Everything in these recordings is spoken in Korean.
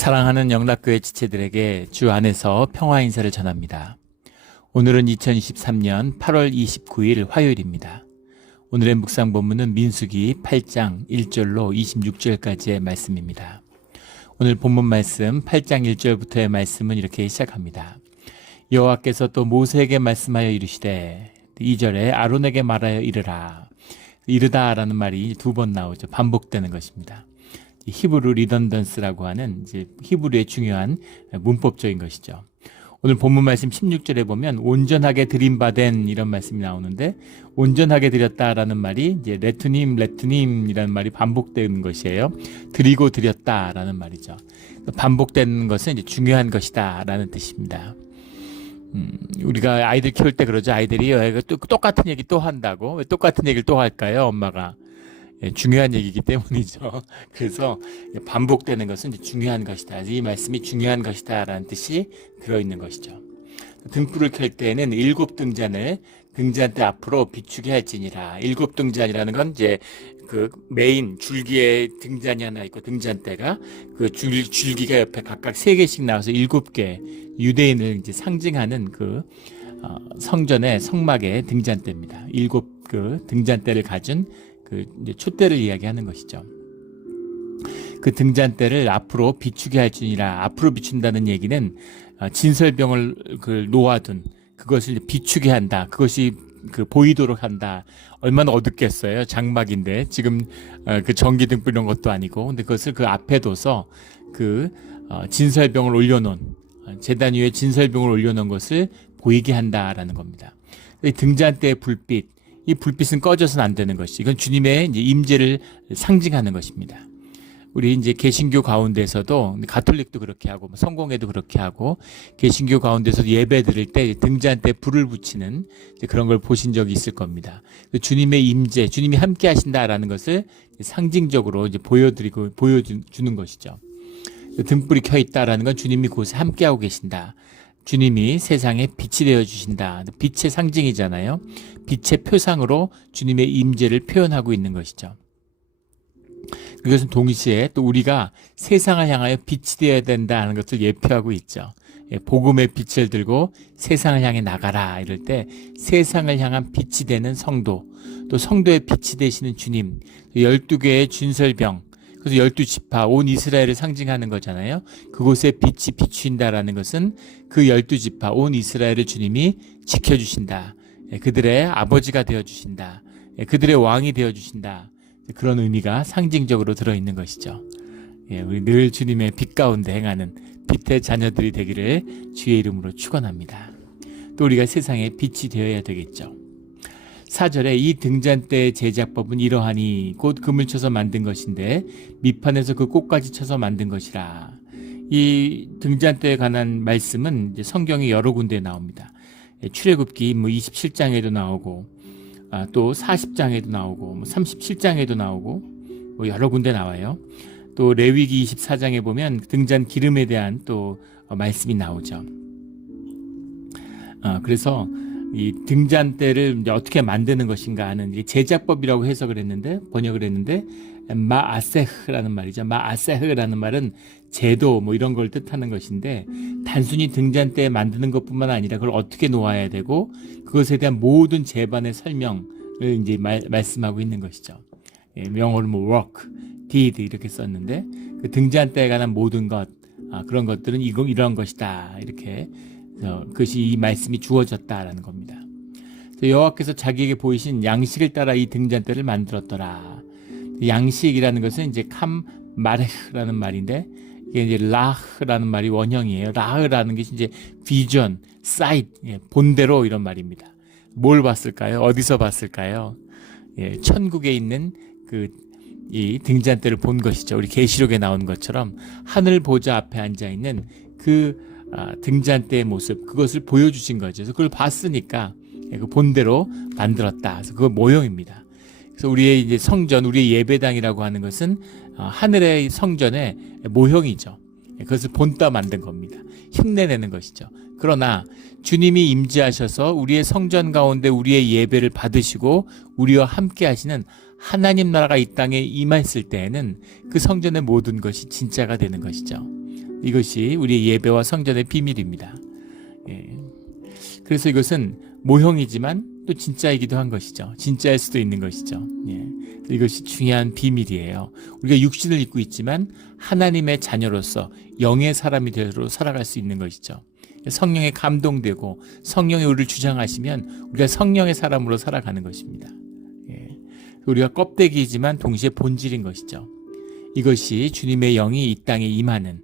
사랑하는 영락교회 지체들에게 주 안에서 평화 인사를 전합니다. 오늘은 2023년 8월 29일 화요일입니다. 오늘의 묵상 본문은 민수기 8장 1절로 26절까지의 말씀입니다. 오늘 본문 말씀 8장 1절부터의 말씀은 이렇게 시작합니다. 여호와께서 또 모세에게 말씀하여 이르시되 2절에 아론에게 말하여 이르다라는 말이 두 번 나오죠. 반복되는 것입니다. 히브루 리던던스라고 하는 이제 히브루의 중요한 문법적인 것이죠. 오늘 본문 말씀 16절에 보면 온전하게 드림받은 이런 말씀이 나오는데, 온전하게 드렸다라는 말이 이제 레투님이라는 말이 반복되는 것이에요. 드리고 드렸다라는 말이죠. 반복되는 것은 이제 중요한 것이다라는 뜻입니다. 우리가 아이들 키울 때 그러죠. 아이들이 똑같은 얘기 또 한다고. 왜 똑같은 얘기를 또 할까요? 엄마가. 중요한 얘기이기 때문이죠. 그래서 반복되는 것은 이제 중요한 것이다. 이 말씀이 중요한 것이다 라는 뜻이 들어있는 것이죠. 등불을 켤 때에는 7등잔을 등잔대 앞으로 비추게 할지니라. 7등잔이라는 건 이제 그 메인 줄기에 등잔이 하나 있고, 등잔대가 그 줄기가 옆에 각각 3개씩 나와서 7개 유대인을 이제 상징하는 그 성전의 성막의 등잔대입니다. 7 등잔대를 가진 그 이제 촛대를 이야기하는 것이죠. 그 등잔대를 앞으로 비추게 할지니라. 앞으로 비춘다는 얘기는 진설병을 놓아둔 그것을 비추게 한다. 그것이 보이도록 한다. 얼마나 어둡겠어요. 장막인데 지금 그 전기등불 이런 것도 아니고, 근데 그것을 그 앞에 둬서 진설병을 올려놓은, 제단 위에 진설병을 올려놓은 것을 보이게 한다라는 겁니다. 등잔대의 불빛, 이 불빛은 꺼져서는 안 되는 것이, 이건 주님의 이제 임재를 상징하는 것입니다. 우리 이제 개신교 가운데서도, 가톨릭도 그렇게 하고 성공회도 그렇게 하고, 개신교 가운데서 예배 드릴 때 등잔대에 불을 붙이는 그런 걸 보신 적이 있을 겁니다. 주님의 임재, 주님이 함께 하신다라는 것을 상징적으로 이제 보여주는 것이죠. 등불이 켜 있다라는 건 주님이 곳에 함께 하고 계신다. 주님이 세상에 빛이 되어 주신다. 빛의 상징이잖아요. 빛의 표상으로 주님의 임재를 표현하고 있는 것이죠. 그것은 동시에 또 우리가 세상을 향하여 빛이 되어야 된다는 것을 예표하고 있죠. 복음의 빛을 들고 세상을 향해 나가라 이럴 때 세상을 향한 빛이 되는 성도, 또 성도의 빛이 되시는 주님, 12개의 진설병, 그래서 12지파, 온 이스라엘을 상징하는 거잖아요. 그곳에 빛이 비추인다라는 것은 그 12지파, 온 이스라엘을 주님이 지켜주신다. 그들의 아버지가 되어주신다. 그들의 왕이 되어주신다. 그런 의미가 상징적으로 들어있는 것이죠. 우리 늘 주님의 빛 가운데 행하는 빛의 자녀들이 되기를 주의 이름으로 축원합니다. 또 우리가 세상에 빛이 되어야 되겠죠. 4절에 이 등잔대의 제작법은 이러하니 곧 금을 쳐서 만든 것인데 밑판에서 그 꽃까지 쳐서 만든 것이라. 이 등잔대에 관한 말씀은 이제 성경에 여러 군데에 나옵니다. 출애굽기 27장에도 나오고, 또 40장에도 나오고, 37장에도 나오고, 여러 군데 나와요. 또 레위기 24장에 보면 등잔 기름에 대한 또 말씀이 나오죠. 그래서 이 등잔대를 이제 어떻게 만드는 것인가 하는 제작법이라고 번역을 했는데, 마아세흐라는 말이죠. 마아세흐라는 말은 제도 이런 걸 뜻하는 것인데, 단순히 등잔대 만드는 것뿐만 아니라 그걸 어떻게 놓아야 되고 그것에 대한 모든 제반의 설명을 이제 말씀하고 있는 것이죠. 명어로 work, did 이렇게 썼는데, 그 등잔대에 관한 모든 것, 그런 것들은 이런 것이다 이렇게. 그것이 이 말씀이 주어졌다라는 겁니다. 여호와께서 자기에게 보이신 양식을 따라 이 등잔대를 만들었더라. 양식이라는 것은 이제 캄마레흐라는 말인데, 이게 이제 라흐라는 말이 원형이에요. 라흐라는 것이 이제 비전, 사이트, 본대로 이런 말입니다. 뭘 봤을까요? 어디서 봤을까요? 천국에 있는 이 등잔대를 본 것이죠. 우리 계시록에 나오는 것처럼 하늘 보좌 앞에 앉아 있는 그 등잔대의 모습, 그것을 보여주신 거죠. 그래서 그걸 봤으니까 그 본대로 만들었다. 그래서 그거 모형입니다. 그래서 우리의 이제 성전, 우리의 예배당이라고 하는 것은 하늘의 성전의 모형이죠. 그것을 본따 만든 겁니다. 흉내내는 것이죠. 그러나 주님이 임재하셔서 우리의 성전 가운데 우리의 예배를 받으시고 우리와 함께 하시는 하나님 나라가 이 땅에 임했을 때에는 그 성전의 모든 것이 진짜가 되는 것이죠. 이것이 우리의 예배와 성전의 비밀입니다. 예. 그래서 이것은 모형이지만 또 진짜이기도 한 것이죠. 진짜일 수도 있는 것이죠. 예. 이것이 중요한 비밀이에요. 우리가 육신을 입고 있지만 하나님의 자녀로서 영의 사람이 되도록 살아갈 수 있는 것이죠. 성령에 감동되고 성령이 우리를 주장하시면 우리가 성령의 사람으로 살아가는 것입니다. 예. 우리가 껍데기이지만 동시에 본질인 것이죠. 이것이 주님의 영이 이 땅에 임하는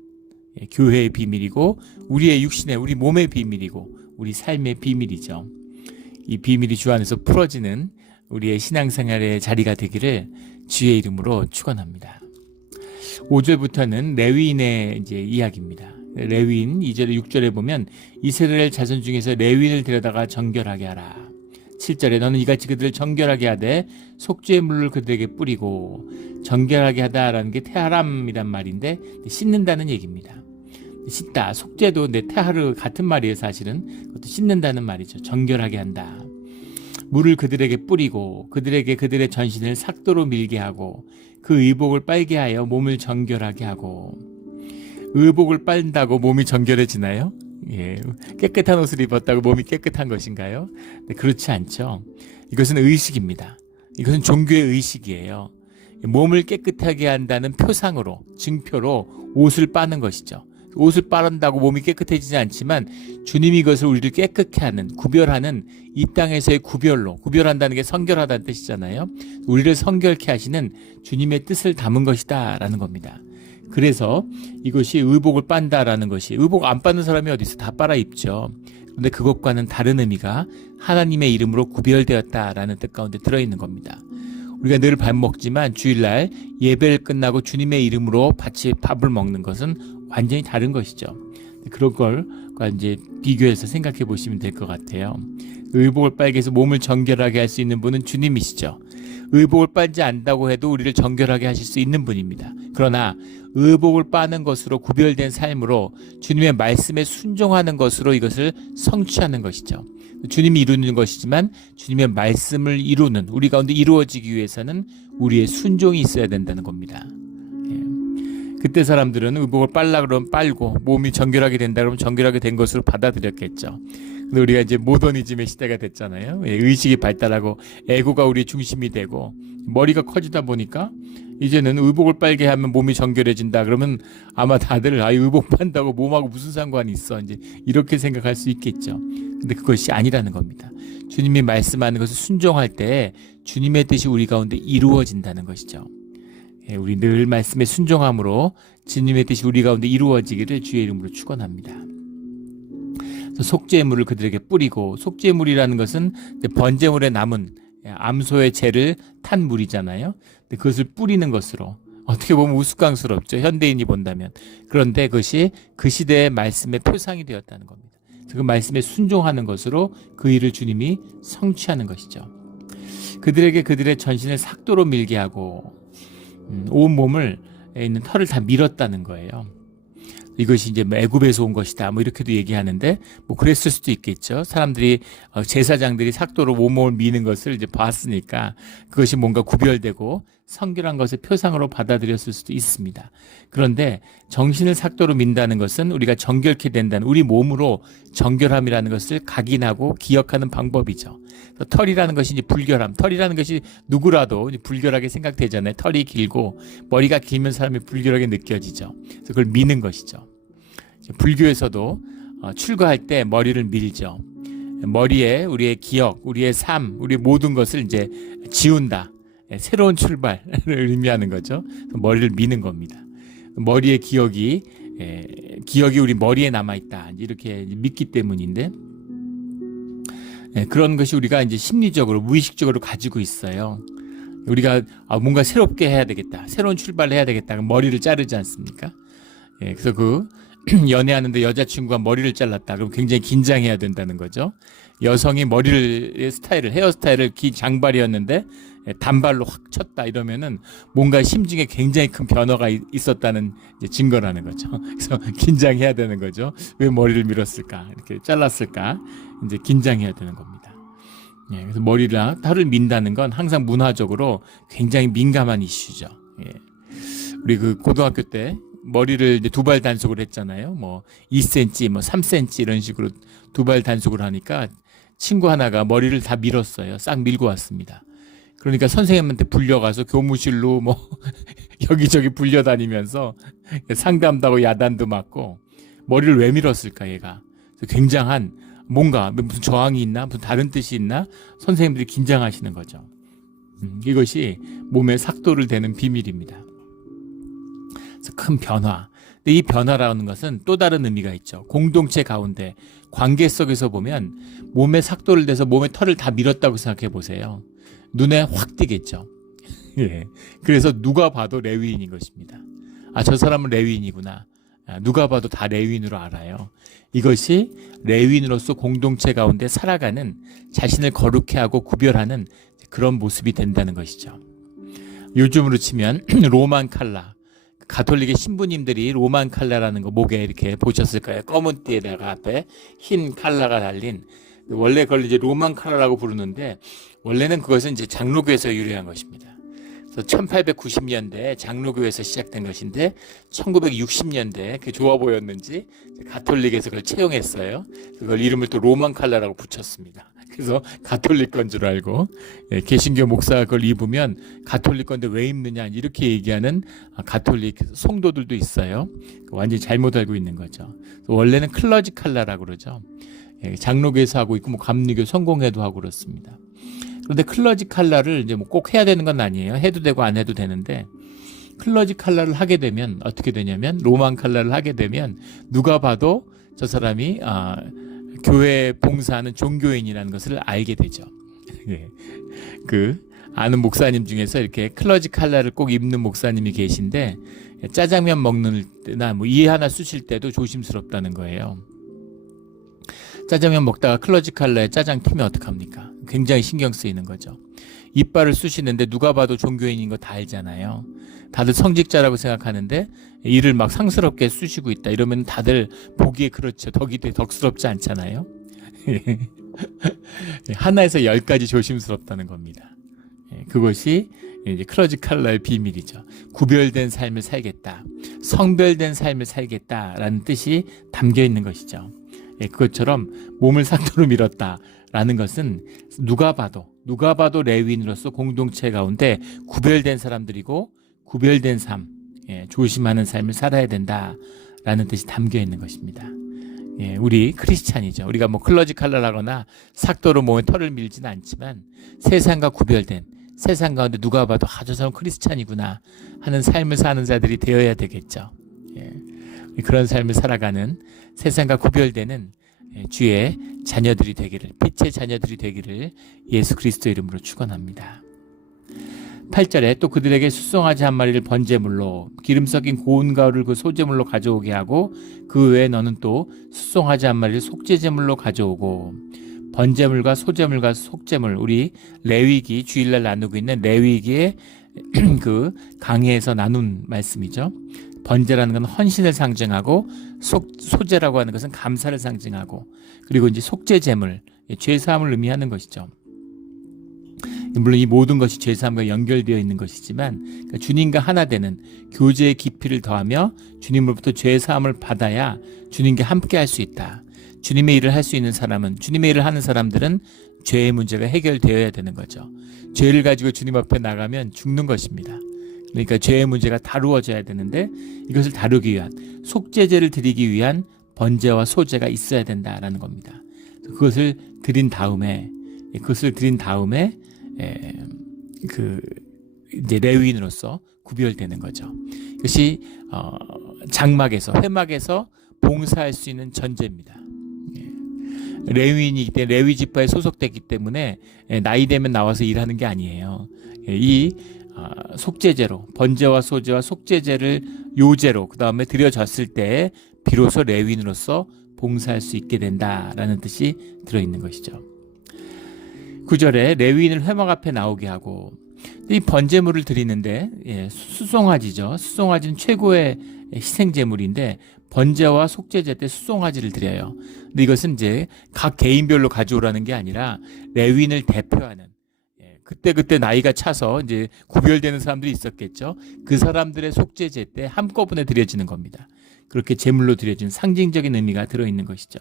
교회의 비밀이고 우리의 육신의 우리 몸의 비밀이고 우리 삶의 비밀이죠. 이 비밀이 주 안에서 풀어지는 우리의 신앙생활의 자리가 되기를 주의 이름으로 축원합니다. 5절부터는 레위인의 이제 이야기입니다. 레위인 2절에 6절에 보면 이스라엘 자손 중에서 레위인을 데려다가 정결하게 하라. 7절에 너는 이같이 그들을 정결하게 하되 속죄의 물을 그들에게 뿌리고 정결하게 하다라는 게 테하람이란 말인데 씻는다는 얘기입니다. 씻다, 속죄도 테하르 같은 말이에요. 사실은 그것도 씻는다는 말이죠. 정결하게 한다. 물을 그들에게 뿌리고 그들에게 그들의 전신을 삭도로 밀게 하고 그 의복을 빨게 하여 몸을 정결하게 하고. 의복을 빨다고 몸이 정결해지나요? 예, 깨끗한 옷을 입었다고 몸이 깨끗한 것인가요? 네, 그렇지 않죠. 이것은 의식입니다. 이것은 종교의 의식이에요. 몸을 깨끗하게 한다는 표상으로, 증표로 옷을 빠는 것이죠. 옷을 빠른다고 몸이 깨끗해지지 않지만 주님이 이것을 우리를 깨끗게 하는, 구별하는 이 땅에서의 구별한다는 게 성결하다는 뜻이잖아요. 우리를 성결케 하시는 주님의 뜻을 담은 것이다 라는 겁니다. 그래서 이것이 의복을 빤다라는 것이, 의복 안 빠는 사람이 어디 있어? 다 빨아 입죠. 그런데 그것과는 다른 의미가 하나님의 이름으로 구별되었다라는 뜻 가운데 들어있는 겁니다. 우리가 늘 밥 먹지만 주일날 예배를 끝나고 주님의 이름으로 같이 밥을 먹는 것은 완전히 다른 것이죠. 그런 걸과 이제 비교해서 생각해 보시면 될 것 같아요. 의복을 빨게 해서 몸을 정결하게 할 수 있는 분은 주님이시죠. 의복을 빨지 않는다고 해도 우리를 정결하게 하실 수 있는 분입니다. 그러나 의복을 빠는 것으로 구별된 삶으로 주님의 말씀에 순종하는 것으로 이것을 성취하는 것이죠. 주님이 이루는 것이지만 주님의 말씀을 이루는, 우리 가운데 이루어지기 위해서는 우리의 순종이 있어야 된다는 겁니다. 그때 사람들은 의복을 빨라 그러면 빨고 몸이 정결하게 된다 그러면 정결하게 된 것으로 받아들였겠죠. 근데 우리가 이제 모더니즘의 시대가 됐잖아요. 의식이 발달하고 에고가 우리의 중심이 되고 머리가 커지다 보니까 이제는 의복을 빨게 하면 몸이 정결해진다 그러면 아마 다들 의복 판다고 몸하고 무슨 상관이 있어 이제 이렇게 생각할 수 있겠죠. 근데 그것이 아니라는 겁니다. 주님이 말씀하는 것을 순종할 때 주님의 뜻이 우리 가운데 이루어진다는 것이죠. 우리 늘 말씀에 순종함으로 주님의 뜻이 우리 가운데 이루어지기를 주의 이름으로 축원합니다. 속죄물을 그들에게 뿌리고, 속죄물이라는 것은 번제물에 남은 암소의 재를 탄 물이잖아요. 그것을 뿌리는 것으로 어떻게 보면 우스꽝스럽죠. 현대인이 본다면. 그런데 그것이 그 시대의 말씀의 표상이 되었다는 겁니다. 그 말씀에 순종하는 것으로 그 일을 주님이 성취하는 것이죠. 그들에게 그들의 전신을 삭도로 밀게 하고 온 몸을 있는 털을 다 밀었다는 거예요. 이것이 이제 애굽에서 온 것이다 뭐 이렇게도 얘기하는데 뭐 그랬을 수도 있겠죠. 사람들이 제사장들이 삭도로 온몸을 미는 것을 이제 봤으니까 그것이 뭔가 구별되고 성결한 것의 표상으로 받아들였을 수도 있습니다. 그런데 정신을 삭도로 민다는 것은 우리가 정결케 된다는, 우리 몸으로 정결함이라는 것을 각인하고 기억하는 방법이죠. 털이라는 것이 이제 불결함, 털이라는 것이 누구라도 불결하게 생각되잖아요. 털이 길고 머리가 길면 사람이 불결하게 느껴지죠. 그래서 그걸 미는 것이죠. 불교에서도 출가할 때 머리를 밀죠. 머리에 우리의 기억, 우리의 삶, 우리 모든 것을 이제 지운다. 새로운 출발을 의미하는 거죠. 머리를 미는 겁니다. 머리의 기억이 우리 머리에 남아있다. 이렇게 믿기 때문인데, 그런 것이 우리가 이제 심리적으로, 무의식적으로 가지고 있어요. 우리가 뭔가 새롭게 해야 되겠다. 새로운 출발을 해야 되겠다. 그럼 머리를 자르지 않습니까? 그래서 연애하는데 여자친구가 머리를 잘랐다. 그럼 굉장히 긴장해야 된다는 거죠. 여성이 헤어스타일을 긴 장발이었는데 단발로 확 쳤다 이러면은 뭔가 심증에 굉장히 큰 변화가 있었다는 이제 증거라는 거죠. 그래서 긴장해야 되는 거죠. 왜 머리를 밀었을까? 이렇게 잘랐을까? 이제 긴장해야 되는 겁니다. 그래서 머리랑 털을 민다는 건 항상 문화적으로 굉장히 민감한 이슈죠. 우리 고등학교 때 머리를 이제 두발 단속을 했잖아요. 뭐 2cm, 뭐 3cm 이런 식으로 두발 단속을 하니까 친구 하나가 머리를 다 밀었어요. 싹 밀고 왔습니다. 그러니까 선생님한테 불려가서 교무실로 뭐 여기저기 불려다니면서 상담도 하고 야단도 맞고 머리를 왜 밀었을까 얘가. 굉장한 뭔가 무슨 저항이 있나 무슨 다른 뜻이 있나 선생님들이 긴장하시는 거죠. 이것이 몸에 삭도를 대는 비밀입니다. 그래서 큰 변화. 근데 이 변화라는 것은 또 다른 의미가 있죠. 공동체 가운데 관계 속에서 보면 몸에 삭도를 대서 몸에 털을 다 밀었다고 생각해 보세요. 눈에 확 띄겠죠. 예. 그래서 누가 봐도 레위인인 것입니다. 아, 저 사람은 레위인이구나. 누가 봐도 다 레위인으로 알아요. 이것이 레위인으로서 공동체 가운데 살아가는 자신을 거룩해 하고 구별하는 그런 모습이 된다는 것이죠. 요즘으로 치면 로만 칼라, 가톨릭의 신부님들이 로만 칼라라는 거 목에 이렇게 보셨을 거예요. 검은 띠에다가 앞에 흰 칼라가 달린, 원래 그걸 이제 로만 칼라라고 부르는데 원래는 그것은 이제 장로교에서 유래한 것입니다. 그래서 1890년대 장로교에서 시작된 것인데 1960년대 그 좋아 보였는지 가톨릭에서 그걸 채용했어요. 그걸 이름을 또 로만 칼라라고 붙였습니다. 그래서 가톨릭 건 줄 알고, 개신교 목사가 그걸 입으면 가톨릭 건데 왜 입느냐 이렇게 얘기하는 가톨릭 성도들도 있어요. 완전히 잘못 알고 있는 거죠. 원래는 클러지 칼라라고 그러죠. 장로교에서 하고 있고 뭐 감리교 성공회도 하고 그렇습니다. 그런데 클러지 칼라를 이제 뭐 꼭 해야 되는 건 아니에요. 해도 되고 안 해도 되는데, 클러지 칼라를 하게 되면 어떻게 되냐면, 로만 칼라를 하게 되면 누가 봐도 저 사람이 교회 봉사하는 종교인이라는 것을 알게 되죠. 그 아는 목사님 중에서 이렇게 클러지 칼라를 꼭 입는 목사님이 계신데, 짜장면 먹는 때나 뭐 이 하나 쑤실 때도 조심스럽다는 거예요. 짜장면 먹다가 클러지 칼라에 짜장 튀면 어떡합니까? 굉장히 신경 쓰이는 거죠. 이빨을 쑤시는데 누가 봐도 종교인인 거 다 알잖아요. 다들 성직자라고 생각하는데 이를 막 상스럽게 쑤시고 있다 이러면 다들 보기에 그렇죠. 덕이 되게 덕스럽지 않잖아요. 하나에서 10가지 조심스럽다는 겁니다. 그것이 이제 클러지 칼라의 비밀이죠. 구별된 삶을 살겠다, 성별된 삶을 살겠다라는 뜻이 담겨 있는 것이죠. 그것처럼 몸을 삭도로 밀었다라는 것은 누가 봐도 레위인으로서 공동체 가운데 구별된 사람들이고 구별된 삶, 조심하는 삶을 살아야 된다라는 뜻이 담겨 있는 것입니다. 우리 크리스찬이죠. 우리가 뭐 클러지 칼라라거나 삭도로 몸에 털을 밀지는 않지만 세상과 구별된, 세상 가운데 누가 봐도 저 사람 크리스찬이구나 하는 삶을 사는 자들이 되어야 되겠죠. 그런 삶을 살아가는, 세상과 구별되는 주의 자녀들이 되기를, 빛의 자녀들이 되기를 예수 그리스도 이름으로 축원합니다. 8절에 또 그들에게 수송아지 한 마리를 번제물로, 기름 섞인 고운 가루를 그 소제물로 가져오게 하고, 그 외에 너는 또 수송아지 한 마리를 속죄제물로 가져오고, 번제물과 소제물과 속제물, 우리 레위기 주일날 나누고 있는 레위기의 그 강해에서 나눈 말씀이죠. 번제라는 건 헌신을 상징하고, 소제라고 하는 것은 감사를 상징하고, 그리고 이제 속죄제물, 죄사함을 의미하는 것이죠. 물론 이 모든 것이 죄사함과 연결되어 있는 것이지만, 그러니까 주님과 하나 되는 교제의 깊이를 더하며 주님으로부터 죄사함을 받아야 주님과 함께 할 수 있다. 주님의 일을 할 수 있는 사람은, 주님의 일을 하는 사람들은 죄의 문제가 해결되어야 되는 거죠. 죄를 가지고 주님 앞에 나가면 죽는 것입니다. 그러니까 죄의 문제가 다루어져야 되는데, 이것을 다루기 위한, 속죄제를 드리기 위한 번제와 소제가 있어야 된다라는 겁니다. 그것을 드린 다음에 이제 레위인으로서 구별되는 거죠. 이것이 장막에서, 회막에서 봉사할 수 있는 전제입니다. 레위인이기 때문에, 레위 지파에 소속됐기 때문에 나이 되면 나와서 일하는 게 아니에요. 이 속죄제로, 번제와 소제와 속죄제를 요제로 그 다음에 드려졌을 때 비로소 레위인으로서 봉사할 수 있게 된다라는 뜻이 들어있는 것이죠. 9절에 레위인을 회막 앞에 나오게 하고, 이 번제물을 드리는데 수송아지죠. 수송아지는 최고의 희생제물인데 번제와 속죄제 때 수송아지를 드려요. 근데 이것은 이제 각 개인별로 가져오라는 게 아니라 레위인을 대표하는, 그때 나이가 차서 이제 구별되는 사람들이 있었겠죠. 그 사람들의 속죄제 때 한꺼번에 드려지는 겁니다. 그렇게 제물로 드려진 상징적인 의미가 들어있는 것이죠.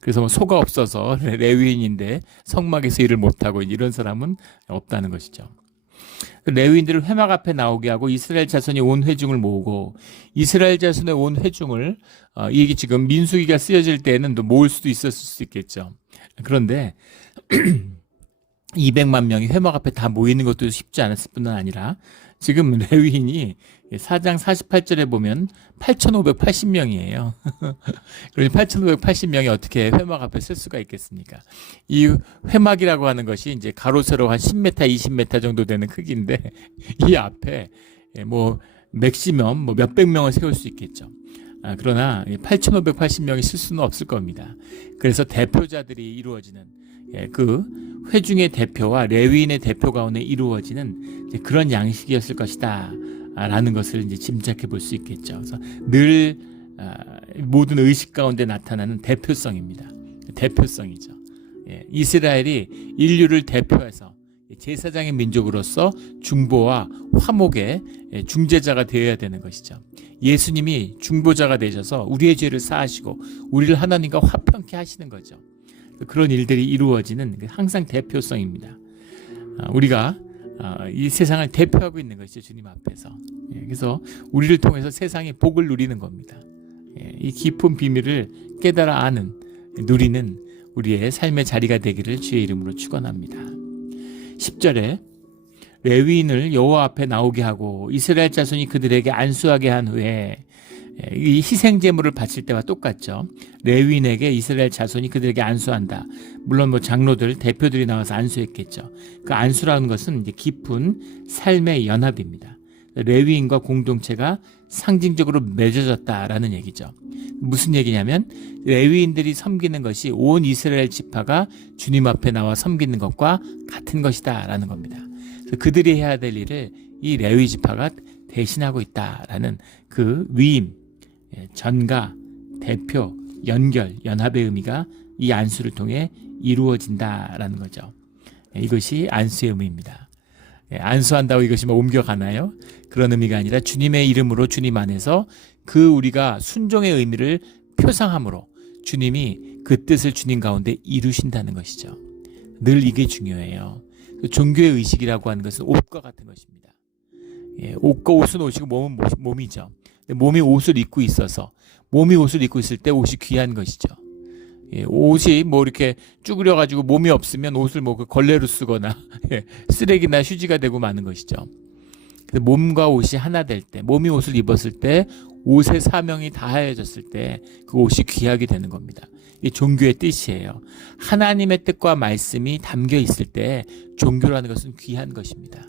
그래서 뭐 소가 없어서 레위인인데 성막에서 일을 못하고 이런 사람은 없다는 것이죠. 레위인들을 회막 앞에 나오게 하고 이스라엘 자손이 온 회중을 모으고, 이스라엘 자손의 온 회중을 이게 지금 민수기가 쓰여질 때는 또 모을 수도 있었을 수 있겠죠. 그런데 200만 명이 회막 앞에 다 모이는 것도 쉽지 않았을 뿐만 아니라 지금 레위인이 4장 48절에 보면 8,580명이에요. 그러니 8,580명이 어떻게 회막 앞에 쓸 수가 있겠습니까? 이 회막이라고 하는 것이 이제 가로 세로 한 10m, 20m 정도 되는 크기인데 이 앞에 뭐 맥시멈 뭐 몇백 명을 세울 수 있겠죠. 그러나 8,580명이 쓸 수는 없을 겁니다. 그래서 대표자들이 이루어지는 그 회중의 대표와 레위인의 대표 가운데 이루어지는 그런 양식이었을 것이다 라는 것을 이제 짐작해 볼 수 있겠죠. 그래서 늘 모든 의식 가운데 나타나는 대표성입니다. 대표성이죠. 이스라엘이 인류를 대표해서 제사장의 민족으로서 중보와 화목의 중재자가 되어야 되는 것이죠. 예수님이 중보자가 되셔서 우리의 죄를 사하시고 우리를 하나님과 화평케 하시는 거죠. 그런 일들이 이루어지는 항상 대표성입니다. 우리가 이 세상을 대표하고 있는 것이죠. 주님 앞에서. 그래서 우리를 통해서 세상이 복을 누리는 겁니다. 이 깊은 비밀을 깨달아 아는, 누리는 우리의 삶의 자리가 되기를 주의 이름으로 축원합니다. 10절에 레위인을 여호와 앞에 나오게 하고 이스라엘 자손이 그들에게 안수하게 한 후에, 이 희생 제물을 바칠 때와 똑같죠. 레위인에게 이스라엘 자손이 그들에게 안수한다. 물론 뭐 장로들, 대표들이 나와서 안수했겠죠. 그 안수라는 것은 이제 깊은 삶의 연합입니다. 레위인과 공동체가 상징적으로 맺어졌다라는 얘기죠. 무슨 얘기냐면 레위인들이 섬기는 것이 온 이스라엘 지파가 주님 앞에 나와 섬기는 것과 같은 것이다라는 겁니다. 그래서 그들이 해야 될 일을 이 레위 지파가 대신하고 있다라는 그 위임, 전가, 대표, 연결, 연합의 의미가 이 안수를 통해 이루어진다라는 거죠. 이것이 안수의 의미입니다. 안수한다고 이것이 뭐 옮겨가나요? 그런 의미가 아니라 주님의 이름으로 주님 안에서 그 우리가 순종의 의미를 표상함으로 주님이 그 뜻을 주님 가운데 이루신다는 것이죠. 늘 이게 중요해요. 종교의 의식이라고 하는 것은 옷과 같은 것입니다. 옷과 옷은 옷이고 몸은 몸이죠. 몸이 옷을 입고 있어서, 몸이 옷을 입고 있을 때 옷이 귀한 것이죠. 옷이 뭐 이렇게 쭈그려 가지고 몸이 없으면 옷을 뭐 걸레로 쓰거나 쓰레기나 휴지가 되고 마는 것이죠. 몸과 옷이 하나 될 때, 몸이 옷을 입었을 때, 옷의 사명이 다하여졌을 때 그 옷이 귀하게 되는 겁니다. 이게 종교의 뜻이에요. 하나님의 뜻과 말씀이 담겨 있을 때 종교라는 것은 귀한 것입니다.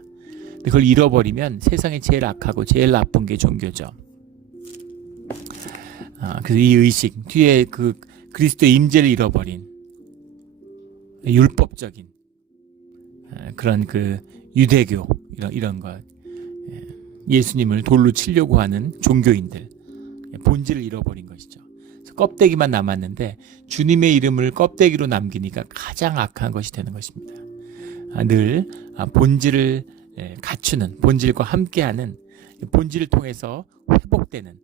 그걸 잃어버리면 세상에 제일 악하고 제일 나쁜 게 종교죠. 그래서 이 의식 뒤에 그 그리스도의 임재를 잃어버린 율법적인 그런 그 유대교 이런 것, 예수님을 돌로 치려고 하는 종교인들 본질을 잃어버린 것이죠. 그래서 껍데기만 남았는데 주님의 이름을 껍데기로 남기니까 가장 악한 것이 되는 것입니다. 늘 본질을 갖추는, 본질과 함께하는, 본질을 통해서 회복되는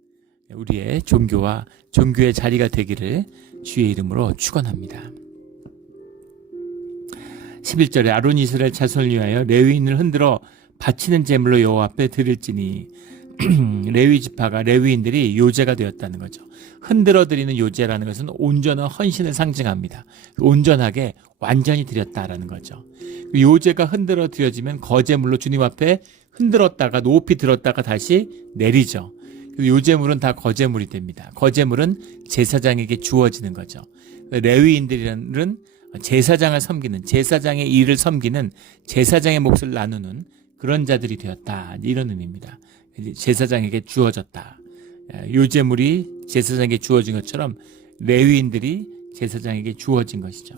우리의 종교와 종교의 자리가 되기를 주의 이름으로 축원합니다. 11절에 아론 이스라엘 자손을 위하여 레위인을 흔들어 바치는 제물로 여호와 앞에 드릴지니 레위 지파가 레위인들이 요제가 되었다는 거죠. 흔들어 드리는 요제라는 것은 온전한 헌신을 상징합니다. 온전하게 완전히 드렸다라는 거죠. 요제가 흔들어 드려지면 거제물로 주님 앞에 흔들었다가 높이 들었다가 다시 내리죠. 요제물은 다 거제물이 됩니다. 거제물은 제사장에게 주어지는 거죠. 레위인들은 제사장을 섬기는, 제사장의 일을 섬기는, 제사장의 몫을 나누는 그런 자들이 되었다, 이런 의미입니다. 제사장에게 주어졌다. 요제물이 제사장에게 주어진 것처럼 레위인들이 제사장에게 주어진 것이죠.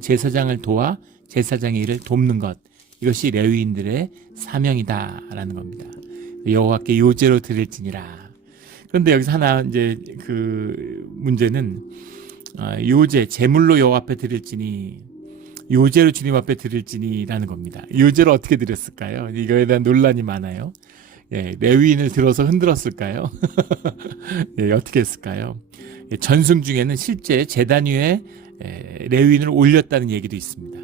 제사장을 도와 제사장의 일을 돕는 것, 이것이 레위인들의 사명이다라는 겁니다. 여호와께 요제로 드릴지니라. 그런데 여기서 하나 이제 그 문제는 요제 제물로 여호와 앞에 드릴지니, 요제로 주님 앞에 드릴지니라는 겁니다. 요제로 어떻게 드렸을까요? 이거에 대한 논란이 많아요. 예, 레위인을 들어서 흔들었을까요? 예, 어떻게 했을까요? 예, 전승 중에는 실제 제단 위에 레위인을 올렸다는 얘기도 있습니다.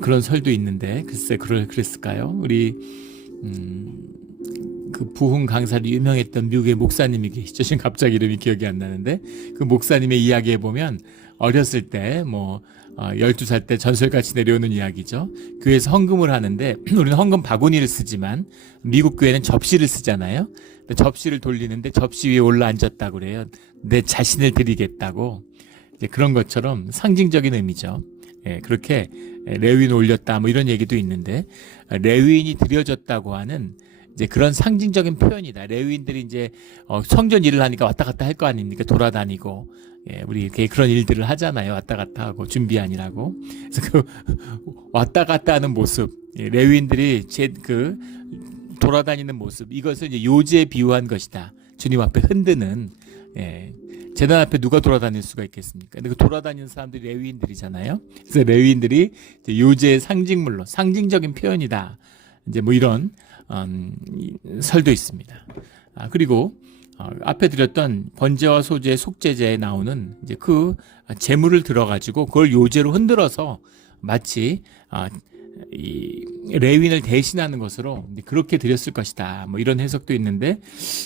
그런 설도 있는데 글쎄 그랬을까요? 우리 그 부흥 강사로 유명했던 미국의 목사님이 계시죠. 지금 갑자기 이름이 기억이 안 나는데 그 목사님의 이야기에 보면 어렸을 때 12살 때 전설같이 내려오는 이야기죠. 교회에서 헌금을 하는데 우리는 헌금 바구니를 쓰지만 미국 교회는 접시를 쓰잖아요. 접시를 돌리는데 접시 위에 올라 앉았다고 그래요. 내 자신을 드리겠다고. 이제 그런 것처럼 상징적인 의미죠. 예, 그렇게 레위인 올렸다 뭐 이런 얘기도 있는데 레위인이 드려졌다고 하는 이제 그런 상징적인 표현이다. 레위인들이 이제 성전 일을 하니까 왔다 갔다 할 거 아닙니까? 돌아다니고. 예, 우리 이렇게 그런 일들을 하잖아요. 왔다 갔다 하고 준비하느라고. 그래서 그 왔다 갔다 하는 모습, 예, 레위인들이 돌아다니는 모습, 이것을 이제 요제에 비유한 것이다. 주님 앞에 흔드는, 예, 제단 앞에 누가 돌아다닐 수가 있겠습니까? 근데 그 돌아다니는 사람들이 레위인들이잖아요. 그래서 레위인들이 이제 요제의 상징물로, 상징적인 표현이다. 이제 뭐 이런 설도 있습니다. 그리고 앞에 드렸던 번제와 소제, 속제제에 나오는 이제 그 제물을 들어가지고 그걸 요제로 흔들어서 마치 이 레위인을 대신하는 것으로 그렇게 드렸을 것이다. 뭐 이런 해석도 있는데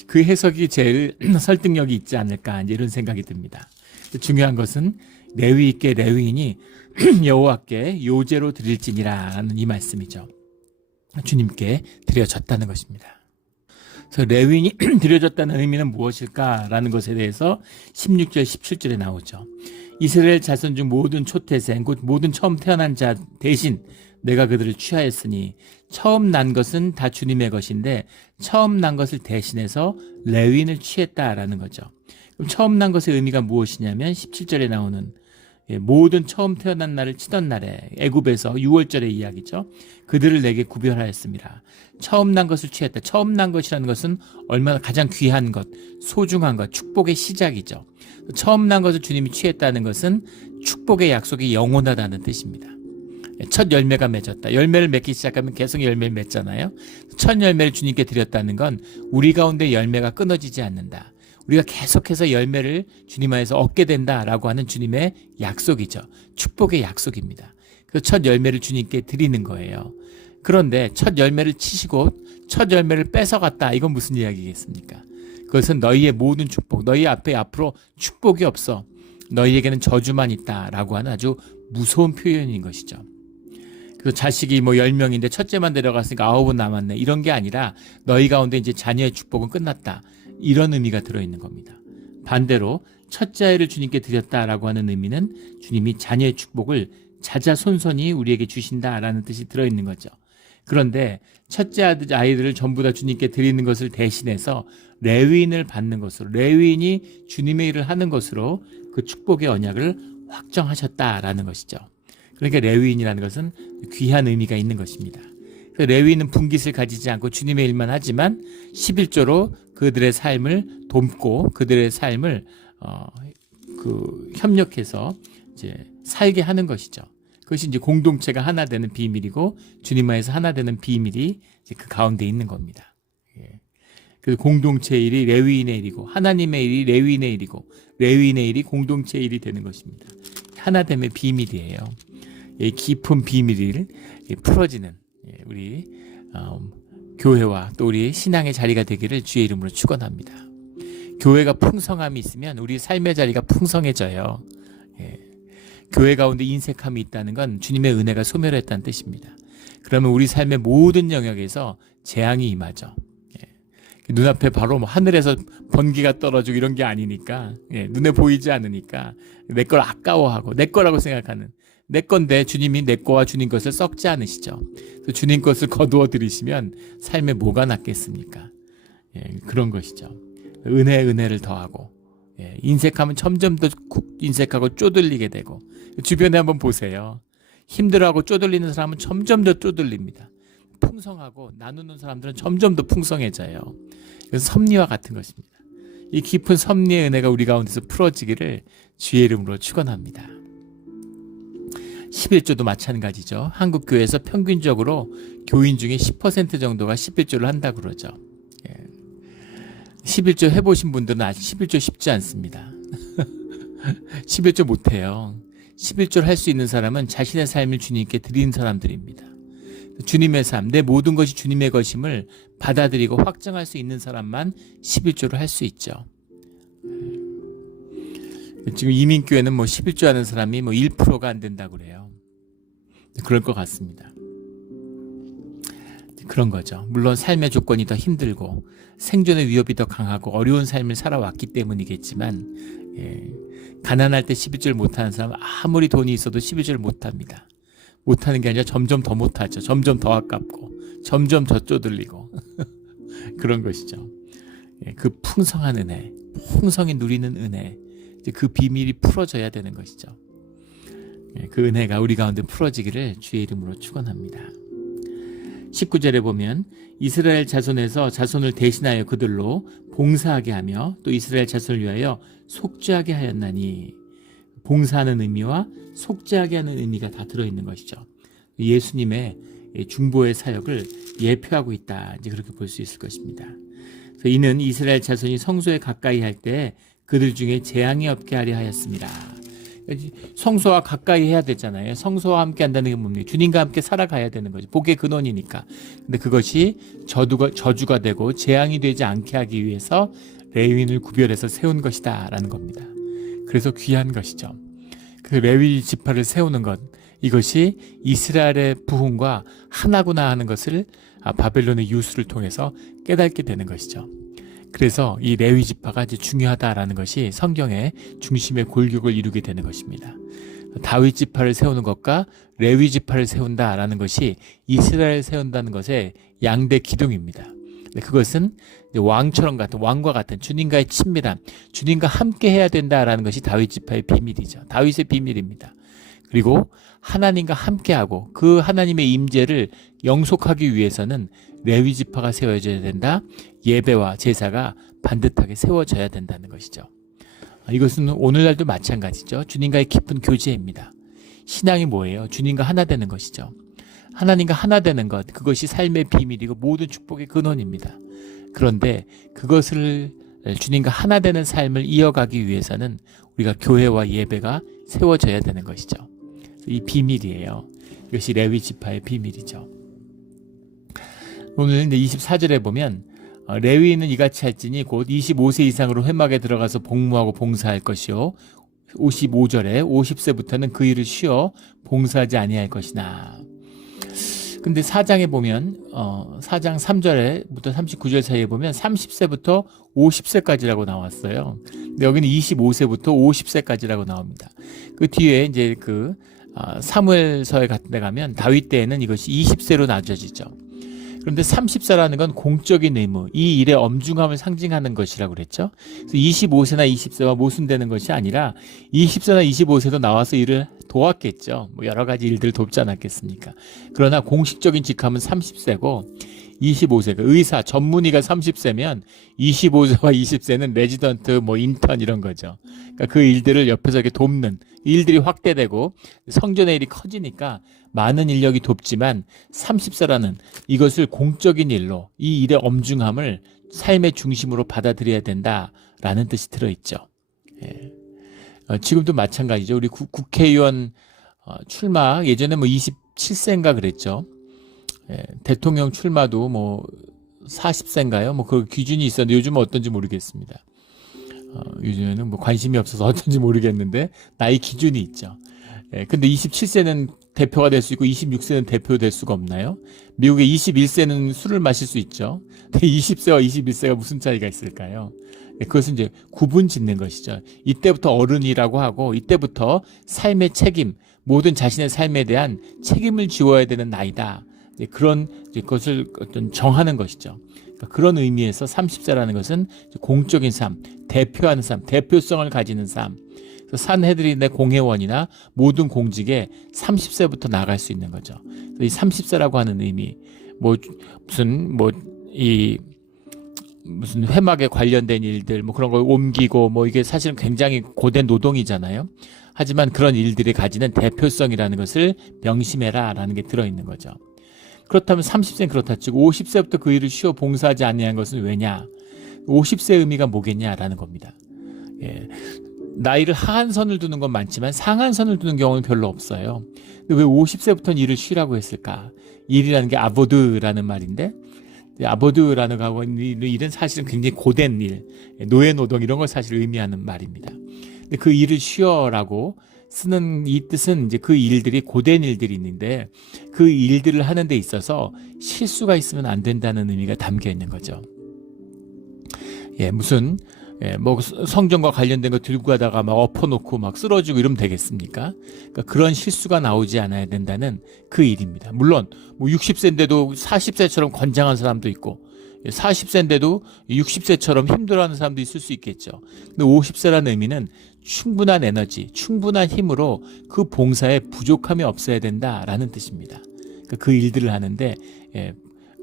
그 해석이 제일 설득력이 있지 않을까 이제 이런 생각이 듭니다. 중요한 것은 레위 있게 레위인이 여호와께 요제로 드릴지니라는 이 말씀이죠. 주님께 드려졌다는 것입니다. 그래서 레위인이 드려졌다는 의미는 무엇일까라는 것에 대해서 16절, 17절에 나오죠. 이스라엘 자손 중 모든 초태생, 곧 모든 처음 태어난 자 대신 내가 그들을 취하였으니 처음 난 것은 다 주님의 것인데 처음 난 것을 대신해서 레위인을 취했다라는 거죠. 그럼 처음 난 것의 의미가 무엇이냐면 17절에 나오는 모든 처음 태어난 날을 치던 날에 애굽에서 6월절의 이야기죠. 그들을 내게 구별하였습니다. 처음 난 것을 취했다. 처음 난 것이라는 것은 얼마나 가장 귀한 것, 소중한 것, 축복의 시작이죠. 처음 난 것을 주님이 취했다는 것은 축복의 약속이 영원하다는 뜻입니다. 첫 열매가 맺었다. 열매를 맺기 시작하면 계속 열매를 맺잖아요. 첫 열매를 주님께 드렸다는 건 우리 가운데 열매가 끊어지지 않는다. 우리가 계속해서 열매를 주님 안에서 얻게 된다라고 하는 주님의 약속이죠. 축복의 약속입니다. 그 첫 열매를 주님께 드리는 거예요. 그런데 첫 열매를 치시고 첫 열매를 뺏어갔다. 이건 무슨 이야기겠습니까? 그것은 너희의 모든 축복, 너희 앞에 앞으로 축복이 없어. 너희에게는 저주만 있다라고 하는 아주 무서운 표현인 것이죠. 그 자식이 10명인데 첫째만 데려갔으니까 9은 남았네. 이런 게 아니라 너희 가운데 이제 자녀의 축복은 끝났다. 이런 의미가 들어있는 겁니다. 반대로 첫째 아이를 주님께 드렸다라고 하는 의미는 주님이 자녀의 축복을 자자손손이 우리에게 주신다라는 뜻이 들어있는 거죠. 그런데 첫째 아이들을 전부 다 주님께 드리는 것을 대신해서 레위인을 받는 것으로, 레위인이 주님의 일을 하는 것으로 그 축복의 언약을 확정하셨다라는 것이죠. 그러니까 레위인이라는 것은 귀한 의미가 있는 것입니다. 레위인은 분깃을 가지지 않고 주님의 일만 하지만 11조로 그들의 삶을 돕고 그들의 삶을 협력해서 이제 살게 하는 것이죠. 그것이 이제 공동체가 하나 되는 비밀이고 주님 안에서 하나 되는 비밀이 이제 그 가운데 있는 겁니다. 예. 그 공동체의 일이 레위인의 일이고 하나님의 일이 레위인의 일이고 레위인의 일이 공동체의 일이 되는 것입니다. 하나됨의 비밀이에요. 이 깊은 비밀을 풀어지는 우리 교회와 또 우리 신앙의 자리가 되기를 주의 이름으로 축원합니다. 교회가 풍성함이 있으면 우리 삶의 자리가 풍성해져요. 예. 교회 가운데 인색함이 있다는 건 주님의 은혜가 소멸했다는 뜻입니다. 그러면 우리 삶의 모든 영역에서 재앙이 임하죠. 예. 눈앞에 바로 하늘에서 번개가 떨어지고 이런 게 아니니까, 눈에 보이지 않으니까 내 걸 아까워하고 내 거라고 생각하는, 내 건데 주님이 내 거와 주님 것을 썩지 않으시죠. 주님 것을 거두어 들이시면 삶에 뭐가 낫겠습니까? 그런 것이죠. 은혜를 더하고, 인색하면 점점 더 인색하고 쪼들리게 되고, 주변에 한번 보세요. 힘들어하고 쪼들리는 사람은 점점 더 쪼들립니다. 풍성하고 나누는 사람들은 점점 더 풍성해져요. 그래서 섭리와 같은 것입니다. 이 깊은 섭리의 은혜가 우리 가운데서 풀어지기를 주의 이름으로 축원합니다. 11조도 마찬가지죠. 한국 교회에서 평균적으로 교인 중에 10% 정도가 11조를 한다 그러죠. 11조 해보신 분들은 아직 11조 쉽지 않습니다. 11조 못해요. 11조를 할 수 있는 사람은 자신의 삶을 주님께 드리는 사람들입니다. 주님의 삶, 내 모든 것이 주님의 것임을 받아들이고 확정할 수 있는 사람만 11조를 할 수 있죠. 지금 이민교회는 11조 하는 사람이 1%가 안 된다고 그래요. 그럴 것 같습니다. 그런 거죠. 물론 삶의 조건이 더 힘들고 생존의 위협이 더 강하고 어려운 삶을 살아왔기 때문이겠지만, 가난할 때 11조를 못하는 사람은 아무리 돈이 있어도 11조를 못합니다. 못하는 게 아니라 점점 더 못하죠. 점점 더 아깝고 점점 더 쪼들리고 그런 것이죠. 그 풍성한 은혜, 풍성히 누리는 은혜, 그 비밀이 풀어져야 되는 것이죠. 그 은혜가 우리 가운데 풀어지기를 주의 이름으로 축원합니다. 19절에 보면 이스라엘 자손에서 자손을 대신하여 그들로 봉사하게 하며 또 이스라엘 자손을 위하여 속죄하게 하였나니, 봉사하는 의미와 속죄하게 하는 의미가 다 들어있는 것이죠. 예수님의 중보의 사역을 예표하고 있다, 이제 그렇게 볼 수 있을 것입니다. 그래서 이는 이스라엘 자손이 성소에 가까이 할 때 그들 중에 재앙이 없게 하려 하였습니다. 성소와 가까이 해야 되잖아요. 성소와 함께 한다는 게 뭡니까? 주님과 함께 살아가야 되는 거죠. 복의 근원이니까. 근데 그것이 저주가 되고 재앙이 되지 않게 하기 위해서 레위인을 구별해서 세운 것이다 라는 겁니다. 그래서 귀한 것이죠. 그 레위 지파를 세우는 것, 이것이 이스라엘의 부흥과 하나구나 하는 것을 바벨론의 유수를 통해서 깨닫게 되는 것이죠. 그래서 이 레위 지파가 이제 중요하다라는 것이 성경의 중심의 골격을 이루게 되는 것입니다. 다윗 지파를 세우는 것과 레위 지파를 세운다라는 것이 이스라엘을 세운다는 것의 양대 기둥입니다. 그것은 왕처럼 같은, 왕과 같은 주님과의 친밀함, 주님과 함께 해야 된다라는 것이 다윗 지파의 비밀이죠. 다윗의 비밀입니다. 그리고 하나님과 함께하고 그 하나님의 임재를 영속하기 위해서는 레위 지파가 세워져야 된다. 예배와 제사가 반듯하게 세워져야 된다는 것이죠. 이것은 오늘날도 마찬가지죠. 주님과의 깊은 교제입니다. 신앙이 뭐예요? 주님과 하나 되는 것이죠. 하나님과 하나 되는 것, 그것이 삶의 비밀이고 모든 축복의 근원입니다. 그런데 그것을 주님과 하나 되는 삶을 이어가기 위해서는 우리가 교회와 예배가 세워져야 되는 것이죠. 이 비밀이에요. 이것이 레위 지파의 비밀이죠. 오늘 24절에 보면 레위인은 이같이 할지니 곧 25세 이상으로 회막에 들어가서 복무하고 봉사할 것이요 55절에 50세부터는 그 일을 쉬어 봉사하지 아니할 것이나. 근데 4장에 보면 4장 3절에부터 39절 사이에 보면 30세부터 50세까지라고 나왔어요. 근데 여기는 25세부터 50세까지라고 나옵니다. 그 뒤에 이제 사무엘서에 같은 데 가면 다윗 때에는 이것이 20세로 낮아지죠. 그런데 30세라는 건 공적인 의무, 이 일의 엄중함을 상징하는 것이라고 그랬죠. 그래서 25세나 20세와 모순되는 것이 아니라 20세나 25세도 나와서 일을 도왔겠죠. 여러 가지 일들을 돕지 않았겠습니까? 그러나 공식적인 직함은 30세고 25세가 의사, 전문의가 30세면 25세와 20세는 레지던트, 인턴 이런 거죠. 그러니까 그 일들을 옆에서 이렇게 돕는 일들이 확대되고 성전의 일이 커지니까 많은 인력이 돕지만 30세라는 이것을 공적인 일로 이 일의 엄중함을 삶의 중심으로 받아들여야 된다라는 뜻이 들어있죠. 지금도 마찬가지죠. 우리 국회의원 출마 예전에 27세인가 그랬죠. 대통령 출마도 40세인가요? 그 기준이 있었는데 요즘은 어떤지 모르겠습니다. 요즘에는 관심이 없어서 어떤지 모르겠는데 나이 기준이 있죠. 근데 27세는 대표가 될 수 있고 26세는 대표 될 수가 없나요? 미국의 21세는 술을 마실 수 있죠. 근데 20세와 21세가 무슨 차이가 있을까요? 그것은 이제 구분 짓는 것이죠. 이때부터 어른이라고 하고 이때부터 삶의 책임, 모든 자신의 삶에 대한 책임을 지워야 되는 나이다. 그런 것을 어떤 정하는 것이죠. 그러니까 그런 의미에서 30세라는 것은 공적인 삶, 대표하는 삶, 대표성을 가지는 삶. 산헤드린의 공회원이나 모든 공직에 30세부터 나갈 수 있는 거죠. 이 30세라고 하는 의미, 무슨 회막에 관련된 일들, 그런 걸 옮기고, 이게 사실은 굉장히 고된 노동이잖아요. 하지만 그런 일들이 가지는 대표성이라는 것을 명심해라 라는 게 들어있는 거죠. 그렇다면 30세는 그렇다 치고 50세부터 그 일을 쉬어 봉사하지 아니한 것은 왜냐? 50세의 의미가 뭐겠냐라는 겁니다. 예. 나이를 하한선을 두는 건 많지만 상한선을 두는 경우는 별로 없어요. 근데 왜 50세부터는 일을 쉬라고 했을까? 일이라는 게 아보드라는 말인데, 아보드라는 거하고 일은 사실은 굉장히 고된 일, 노예 노동 이런 걸 사실 의미하는 말입니다. 근데 그 일을 쉬어라고 쓰는 이 뜻은 이제 그 일들이 고된 일들이 있는데 그 일들을 하는 데 있어서 실수가 있으면 안 된다는 의미가 담겨 있는 거죠. 무슨 뭐 성전과 관련된 거 들고 가다가 막 엎어놓고 막 쓰러지고 이러면 되겠습니까? 그러니까 그런 실수가 나오지 않아야 된다는 그 일입니다. 물론 뭐 60세인데도 40세처럼 건장한 사람도 있고 40세인데도 60세처럼 힘들어하는 사람도 있을 수 있겠죠. 근데 50세라는 의미는 충분한 에너지, 충분한 힘으로 그 봉사에 부족함이 없어야 된다라는 뜻입니다. 그러니까 그 일들을 하는데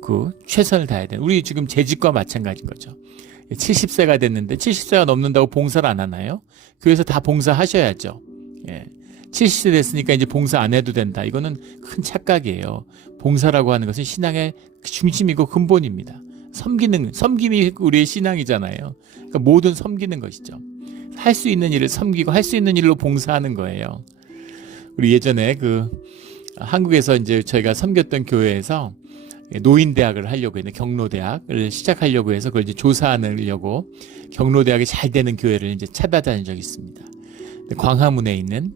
그 최선을 다해야 되는, 우리 지금 재직과 마찬가지인 거죠. 70세가 됐는데 70세가 넘는다고 봉사를 안 하나요? 교회에서 다 봉사하셔야죠. 70세 됐으니까 이제 봉사 안 해도 된다. 이거는 큰 착각이에요. 봉사라고 하는 것은 신앙의 중심이고 근본입니다. 섬김이 우리의 신앙이잖아요. 그러니까 모든 섬기는 것이죠. 할 수 있는 일을 섬기고 할 수 있는 일로 봉사하는 거예요. 우리 예전에 한국에서 이제 저희가 섬겼던 교회에서 노인대학을 하려고 했는데 경로대학을 시작하려고 해서 그걸 이제 조사하려고 경로대학이 잘 되는 교회를 이제 찾아다닌 적이 있습니다. 광화문에 있는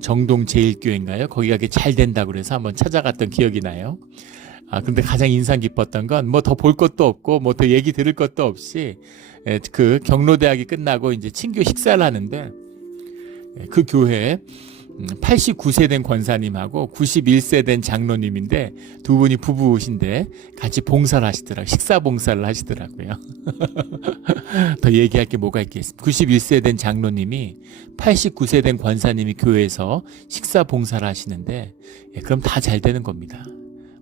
정동 제일교회인가요? 거기가 잘 된다고 그래서 한번 찾아갔던 기억이 나요. 근데 가장 인상 깊었던 건 뭐 더 볼 것도 없고 뭐 더 얘기 들을 것도 없이 그 경로대학이 끝나고 이제 친교 식사를 하는데 그 교회에 89세 된 권사님하고 91세 된 장로님인데 두 분이 부부신데 같이 봉사를 하시더라고요. 식사 봉사를 하시더라고요. 더 얘기할 게 뭐가 있겠습니까? 91세 된 장로님이 89세 된 권사님이 교회에서 식사 봉사를 하시는데 그럼 다 잘 되는 겁니다.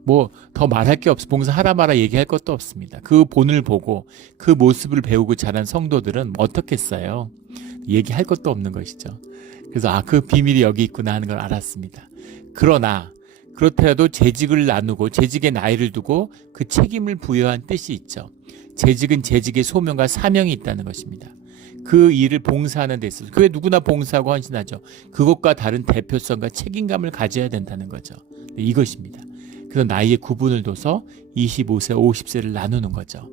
뭐 더 말할 게 없어. 봉사하라 마라 얘기할 것도 없습니다. 그 본을 보고 그 모습을 배우고 자란 성도들은 어떻겠어요? 얘기할 것도 없는 것이죠. 그래서 그 비밀이 여기 있구나 하는 걸 알았습니다. 그러나 그렇더라도 재직을 나누고 재직의 나이를 두고 그 책임을 부여한 뜻이 있죠. 재직은 재직의 소명과 사명이 있다는 것입니다. 그 일을 봉사하는 데 있어서 그게 누구나 봉사하고 헌신하죠. 그것과 다른 대표성과 책임감을 가져야 된다는 거죠. 이것입니다. 그래서 나이의 구분을 둬서 25세, 50세를 나누는 거죠.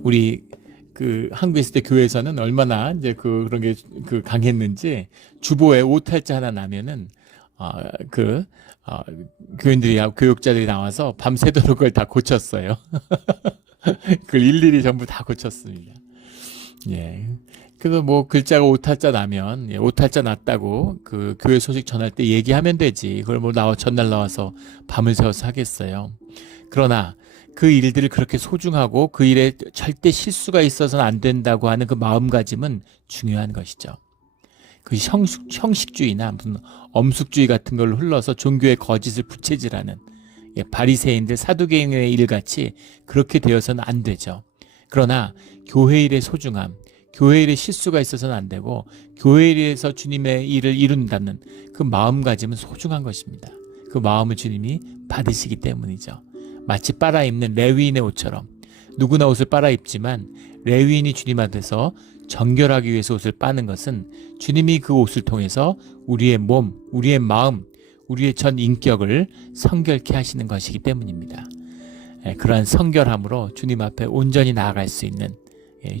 우리 한국에 있을 때 교회에서는 얼마나 이제 그런 게 강했는지 주보에 오탈자 하나 나면은 교인들이 교육자들이 나와서 밤새도록 그걸 다 고쳤어요. 그걸 일일이 전부 다 고쳤습니다. 그래서 뭐 글자가 오탈자 나면 오탈자 났다고 그 교회 소식 전할 때 얘기하면 되지. 그걸 뭐 전날 나와서 밤을 새워서 하겠어요. 그러나 그 일들을 그렇게 소중하고 그 일에 절대 실수가 있어서는 안 된다고 하는 그 마음가짐은 중요한 것이죠. 그 형식주의나 무슨 엄숙주의 같은 걸로 흘러서 종교의 거짓을 부채질하는 바리새인들 사두개인의 일같이 그렇게 되어서는 안 되죠. 그러나 교회 일의 소중함, 교회 일에 실수가 있어서는 안 되고 교회 일에서 주님의 일을 이룬다는 그 마음가짐은 소중한 것입니다. 그 마음을 주님이 받으시기 때문이죠. 마치 빨아입는 레위인의 옷처럼 누구나 옷을 빨아입지만 레위인이 주님 앞에서 정결하기 위해서 옷을 빠는 것은 주님이 그 옷을 통해서 우리의 몸, 우리의 마음, 우리의 전 인격을 성결케 하시는 것이기 때문입니다. 그러한 성결함으로 주님 앞에 온전히 나아갈 수 있는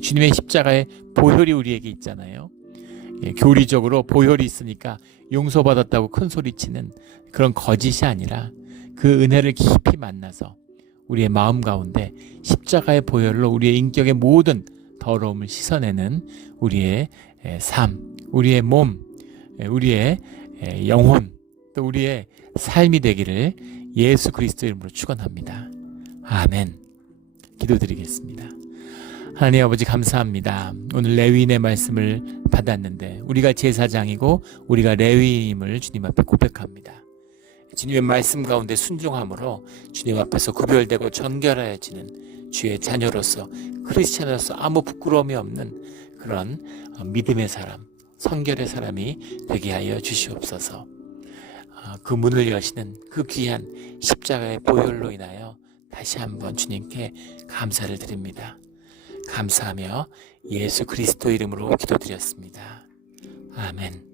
주님의 십자가의 보혈이 우리에게 있잖아요. 교리적으로 보혈이 있으니까 용서받았다고 큰 소리치는 그런 거짓이 아니라 그 은혜를 깊이 만나서 우리의 마음 가운데 십자가의 보혈로 우리의 인격의 모든 더러움을 씻어내는 우리의 삶, 우리의 몸, 우리의 영혼, 또 우리의 삶이 되기를 예수 그리스도 이름으로 축원합니다. 아멘. 기도드리겠습니다. 하나님 아버지 감사합니다. 오늘 레위인의 말씀을 받았는데 우리가 제사장이고 우리가 레위인임을 주님 앞에 고백합니다. 주님의 말씀 가운데 순종함으로 주님 앞에서 구별되고 정결하여지는 주의 자녀로서 크리스찬으로서 아무 부끄러움이 없는 그런 믿음의 사람, 성결의 사람이 되게 하여 주시옵소서. 그 문을 여시는 그 귀한 십자가의 보혈로 인하여 다시 한번 주님께 감사를 드립니다. 감사하며 예수 그리스도 이름으로 기도드렸습니다. 아멘.